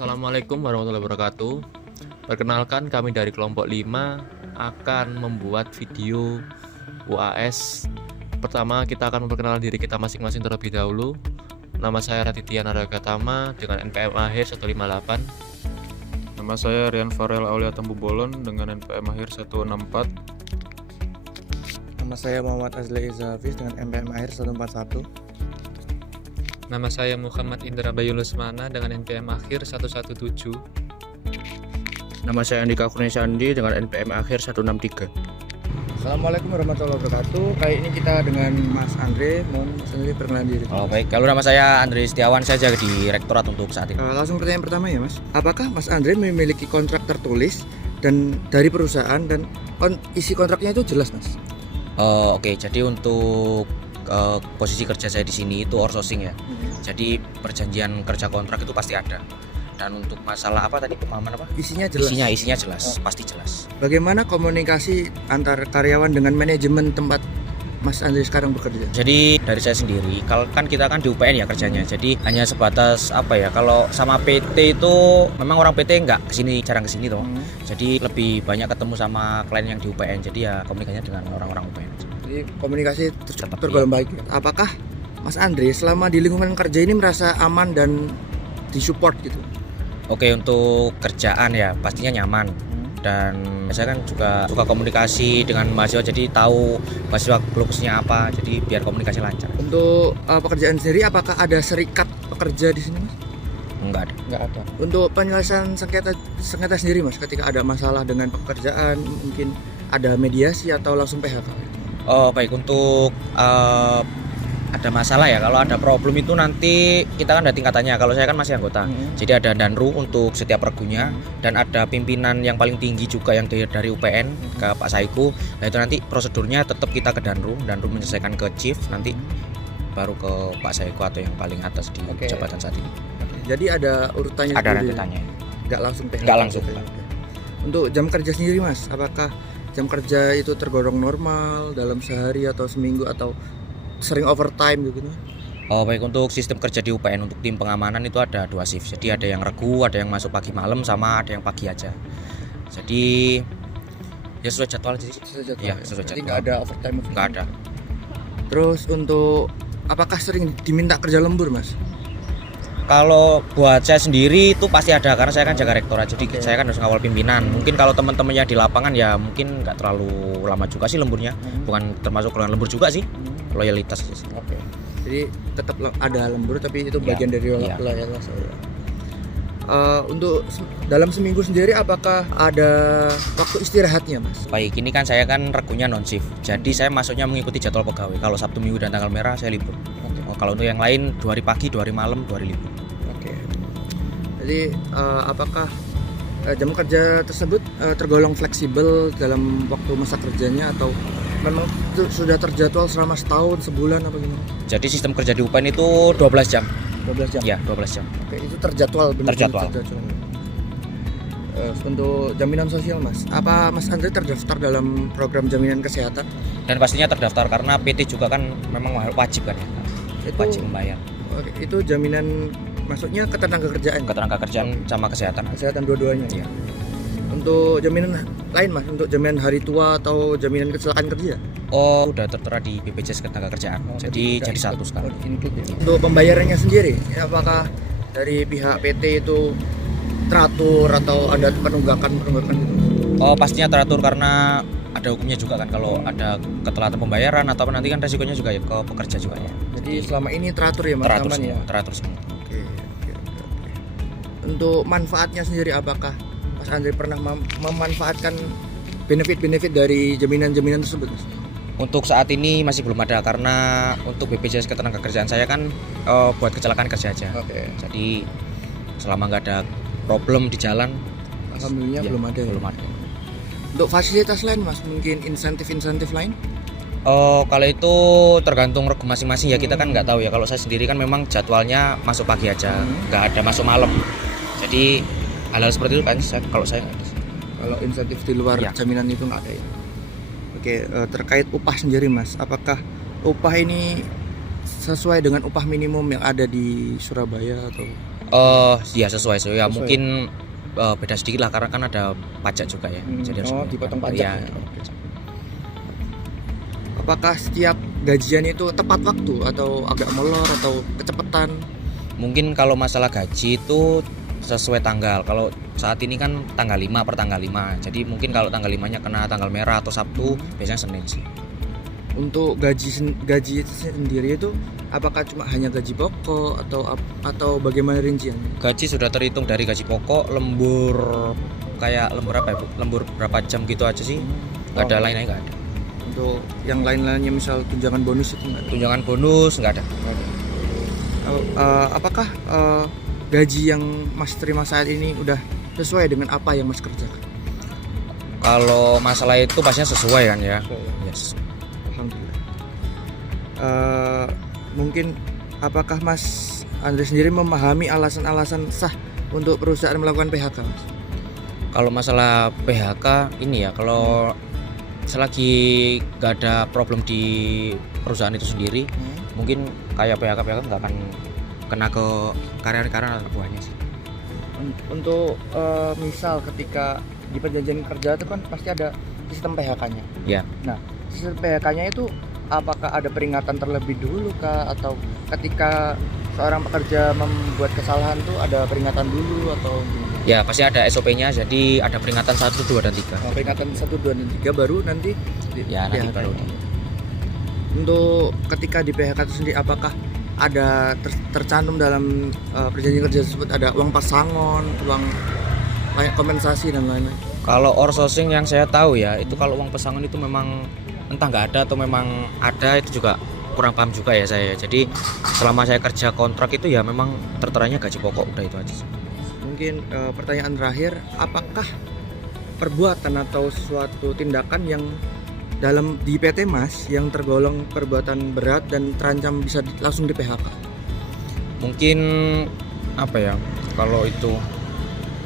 Assalamualaikum warahmatullahi wabarakatuh. Perkenalkan, kami dari kelompok 5 akan membuat video UAS. Pertama, kita akan memperkenalkan diri kita masing-masing terlebih dahulu. Nama saya Raditya Naragatama dengan NPM akhir 158. Nama saya Rian Farel Aulia Tembu Bolon dengan NPM akhir 164. Nama saya Muhammad Azli Izafis dengan NPM akhir 141. Nama saya Muhammad Indra Bayu Lusmana dengan NPM akhir 117. Nama saya Andika Kurniasandi dengan NPM akhir 163. Assalamualaikum warahmatullahi wabarakatuh. Kali ini kita dengan Mas Andre. Mohon Mas Andre perkenalan diri. Oh baik, kalau nama saya Andre Setiawan, saya jaga di Rektorat untuk saat ini. Langsung pertanyaan pertama ya Mas. Apakah Mas Andre memiliki kontrak tertulis dan dari perusahaan dan isi kontraknya itu jelas Mas? Oke, jadi untuk posisi kerja saya di sini itu outsourcing ya. Jadi perjanjian kerja kontrak itu pasti ada. Dan untuk masalah apa tadi, pemahaman apa? Isinya jelas. Isinya jelas, pasti jelas. Bagaimana komunikasi antar karyawan dengan manajemen tempat Mas Andre sekarang bekerja? Jadi dari saya sendiri, kalau kan kita kan di UPN ya kerjanya. Jadi hanya sebatas apa ya? Kalau sama PT itu memang orang PT nggak kesini, jarang kesini toh. Jadi lebih banyak ketemu sama klien yang di UPN. Jadi ya komunikasinya dengan orang-orang UPN. Jadi komunikasi Tetap tergolong baik. Apakah Mas Andre selama di lingkungan kerja ini merasa aman dan disupport gitu? Oke, untuk kerjaan ya pastinya nyaman. Dan saya kan juga suka komunikasi dengan mahasiswa, jadi tahu mahasiswa keluhnya apa, jadi biar komunikasi lancar. Untuk pekerjaan sendiri, apakah ada serikat pekerja di sini Mas? Enggak ada. Nggak ada. Untuk penyelesaian sengketa sendiri Mas, ketika ada masalah dengan pekerjaan, mungkin ada mediasi atau langsung PHK? Oh baik, untuk ada masalah ya, kalau ada problem itu nanti kita kan ada tingkatannya. Kalau saya kan masih anggota, jadi ada danru untuk setiap regunya, dan ada pimpinan yang paling tinggi juga yang dari UPN ke Pak Saiku. Nah itu nanti prosedurnya tetap kita ke danru menyelesaikan ke chief, nanti baru ke Pak Saiku atau yang paling atas di jabatan saat ini. Jadi ada urutannya? Ada sendiri? rentetannya. Nggak langsung PHK? Nggak langsung. Untuk jam kerja sendiri Mas, apakah jam kerja itu tergolong normal dalam sehari atau seminggu atau sering overtime gitu? Oh baik, untuk sistem kerja di UPN untuk tim pengamanan itu ada 2 shift. Jadi ada yang regu, ada yang masuk pagi malam, sama ada yang pagi aja. Jadi ya sesuai jadwal aja sih. Ya, sesuai Jadi jadwal. nggak ada overtime? Nggak ada. Terus untuk apakah sering diminta kerja lembur Mas? Kalau buat saya sendiri itu pasti ada, karena saya kan jaga rektorat, jadi saya kan harus ngawal pimpinan. Mungkin kalau teman-temannya di lapangan ya mungkin nggak terlalu lama juga sih lemburnya, bukan termasuk golongan lembur juga sih, loyalitas sih. Oke. Jadi tetap ada lembur, tapi itu bagian dari loyalitas. Untuk dalam seminggu sendiri apakah ada waktu istirahatnya Mas? Baik, ini kan saya kan regunya non shift, jadi saya masuknya mengikuti jadwal pegawai. Kalau Sabtu, Minggu dan tanggal merah saya libur. Kalau untuk yang lain 2 hari pagi, 2 hari malam, 2 hari libur. Oke. Jadi apakah jam kerja tersebut tergolong fleksibel dalam waktu masa kerjanya atau memang itu sudah terjadwal selama setahun, sebulan apa gimana? Jadi sistem kerja di UPN itu 12 jam. 12 jam? Ya, 12 jam. Oke, itu terjadwal benar. Terjadwal. Untuk jaminan sosial Mas, apa Mas Andre terdaftar dalam program jaminan kesehatan? Dan pastinya terdaftar karena PT juga kan memang wajib kan ya. Wajib membayar. Oke, itu jaminan maksudnya ketenagakerjaan. Ketenagakerjaan sama kesehatan. Kesehatan dua-duanya. Iya. Untuk jaminan lain Mas, untuk jaminan hari tua atau jaminan kecelakaan kerja? Oh, udah tertera di BPJS Ketenagakerjaan. Jadi satu sekarang. Untuk pembayarannya sendiri, apakah dari pihak PT itu teratur atau ada penunggakan gitu? Oh, pastinya teratur karena ada hukumnya juga kan kalau ada ketelatan pembayaran atau nanti kan resikonya juga ya ke pekerja juga ya. Jadi selama ini teratur ya Mas? Teratur aman semua, ya? teratur semua. Oke. Untuk manfaatnya sendiri, apakah Mas Andre pernah memanfaatkan benefit-benefit dari jaminan-jaminan tersebut Mas? Untuk saat ini masih belum ada karena untuk BPJS Ketenagakerjaan saya kan buat kecelakaan kerja aja. Oke. Jadi selama nggak ada problem di jalan, Alhamdulillah ya, belum ada. Belum ada. Untuk fasilitas lain Mas, mungkin insentif-insentif lain? Oh, kalau itu tergantung regu masing-masing ya, kita kan nggak tahu ya. Kalau saya sendiri kan memang jadwalnya masuk pagi aja, nggak ada masuk malam. Jadi hal-hal seperti itu kan kalau saya nggak ada. Kalau insentif di luar jaminan itu nggak ada ya? Oke, terkait upah sendiri Mas, apakah upah ini sesuai dengan upah minimum yang ada di Surabaya atau? Ya sesuai ya mungkin beda sedikit lah karena kan ada pajak juga ya. Jadi harus dipotong pajak. Ya. Apakah setiap gajian itu tepat waktu atau agak molor atau kecepatan? Mungkin kalau masalah gaji itu sesuai tanggal. Kalau saat ini kan tanggal 5 per tanggal 5. Jadi mungkin kalau tanggal 5-nya kena tanggal merah atau Sabtu, biasanya Senin sih. Untuk gaji itu sendiri itu apakah cuma hanya gaji pokok atau bagaimana rinciannya? Gaji sudah terhitung dari gaji pokok, lembur kayak lembur apa ya, Bu? Lembur berapa jam gitu aja sih. Enggak ada lain-lain, enggak ada. Untuk yang lain-lainnya misal tunjangan bonus itu enggak ada? Tunjangan bonus enggak ada. Apakah gaji yang Mas terima saat ini udah sesuai dengan apa yang Mas kerjakan? Kalau masalah itu pastinya sesuai kan ya. Yes. Alhamdulillah. Mungkin apakah Mas Andre sendiri memahami alasan-alasan sah untuk perusahaan melakukan PHK, Mas? Kalau masalah PHK ini ya, kalau selagi nggak ada problem di perusahaan itu sendiri, mungkin kayak PHK nggak akan kena ke karyawan-karyawan atau buahnya sih. Untuk misal ketika di perjanjian kerja itu kan pasti ada sistem PHK-nya. Ya. Nah, sistem PHK-nya itu apakah ada peringatan terlebih dulu kah, atau ketika seorang pekerja membuat kesalahan tuh ada peringatan dulu atau gimana? Ya pasti ada SOP-nya, jadi ada peringatan 1, 2, dan 3. Peringatan 1, 2, dan 3 baru nanti Ya nanti baru di. Untuk ketika di PHK itu sendiri apakah ada tercantum dalam perjanjian kerja tersebut ada uang pasangon, uang kompensasi dan lain-lain? Kalau outsourcing yang saya tahu ya, itu kalau uang pesangon itu memang entah nggak ada atau memang ada, itu juga kurang paham juga ya saya. Jadi selama saya kerja kontrak itu ya memang terteranya gaji pokok, udah itu aja sih. Mungkin pertanyaan terakhir, apakah perbuatan atau suatu tindakan yang dalam di PT Mas yang tergolong perbuatan berat dan terancam bisa langsung di PHK? Mungkin apa ya, kalau itu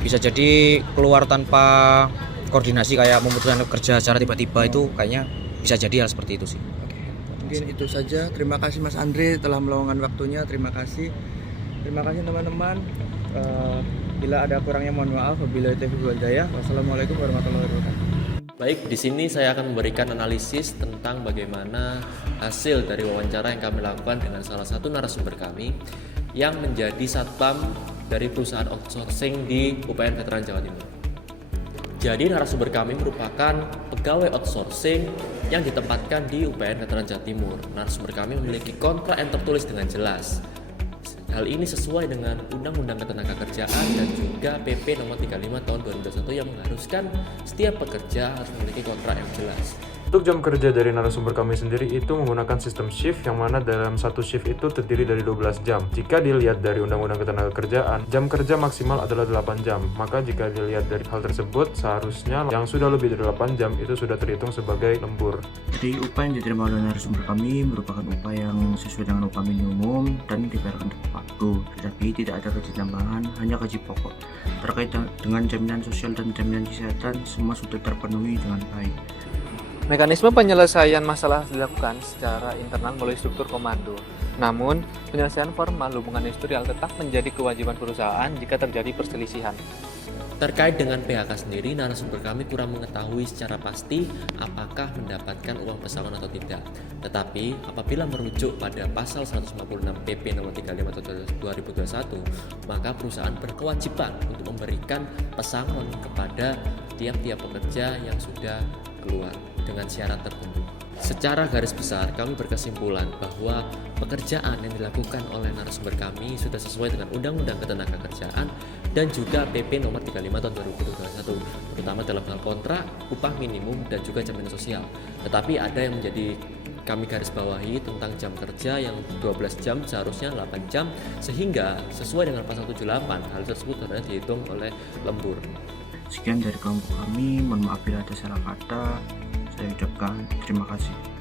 bisa jadi keluar tanpa koordinasi kayak memutuskan kerja secara tiba-tiba, itu kayaknya bisa jadi hal seperti itu sih. Mungkin itu saja. Terima kasih Mas Andre telah meluangkan waktunya. Terima kasih teman-teman. Bila ada kurangnya mohon maaf. Wabillahi taufiq wal hidayah. Wassalamualaikum warahmatullahi wabarakatuh. Baik, di sini saya akan memberikan analisis tentang bagaimana hasil dari wawancara yang kami lakukan dengan salah satu narasumber kami yang menjadi satpam dari perusahaan outsourcing di UPN Veteran Jawa Timur. Jadi narasumber kami merupakan pegawai outsourcing yang ditempatkan di UPN Veteran Jawa Timur. Narasumber kami memiliki kontrak yang tertulis dengan jelas. Hal ini sesuai dengan Undang-Undang Ketenagakerjaan dan juga PP nomor 35 tahun 2021 yang mengharuskan setiap pekerja harus memiliki kontrak yang jelas. Untuk jam kerja dari narasumber kami sendiri itu menggunakan sistem shift, yang mana dalam satu shift itu terdiri dari 12 jam. Jika dilihat dari Undang-Undang Ketenagakerjaan, jam kerja maksimal adalah 8 jam. Maka jika dilihat dari hal tersebut, seharusnya yang sudah lebih dari 8 jam itu sudah terhitung sebagai lembur. Jadi upah yang diterima oleh narasumber kami merupakan upah yang sesuai dengan upah minimum dan dibayarkan tepat waktu. Tetapi tidak ada gaji tambahan, hanya gaji pokok. Terkait dengan jaminan sosial dan jaminan kesehatan, semua sudah terpenuhi dengan baik. Mekanisme penyelesaian masalah dilakukan secara internal melalui struktur komando. Namun, penyelesaian formal hubungan industrial tetap menjadi kewajiban perusahaan jika terjadi perselisihan. Terkait dengan PHK sendiri, narasumber kami kurang mengetahui secara pasti apakah mendapatkan uang pesangon atau tidak. Tetapi, apabila merujuk pada pasal 156 PP nomor 35 tahun 2021, maka perusahaan berkewajiban untuk memberikan pesangon kepada tiap-tiap pekerja yang sudah keluar dengan syarat tertentu. Secara garis besar, kami berkesimpulan bahwa pekerjaan yang dilakukan oleh narasumber kami sudah sesuai dengan Undang-Undang Ketenagakerjaan dan juga PP nomor 35 tahun 2021, terutama dalam hal kontrak, upah minimum, dan juga jaminan sosial. Tetapi ada yang menjadi kami garis bawahi tentang jam kerja yang 12 jam seharusnya 8 jam, sehingga sesuai dengan pasal 78, hal tersebut harus dihitung oleh lembur. Sekian dari kelompok kami, mohon maaf bila ada salah kata. Saya ucapkan terima kasih.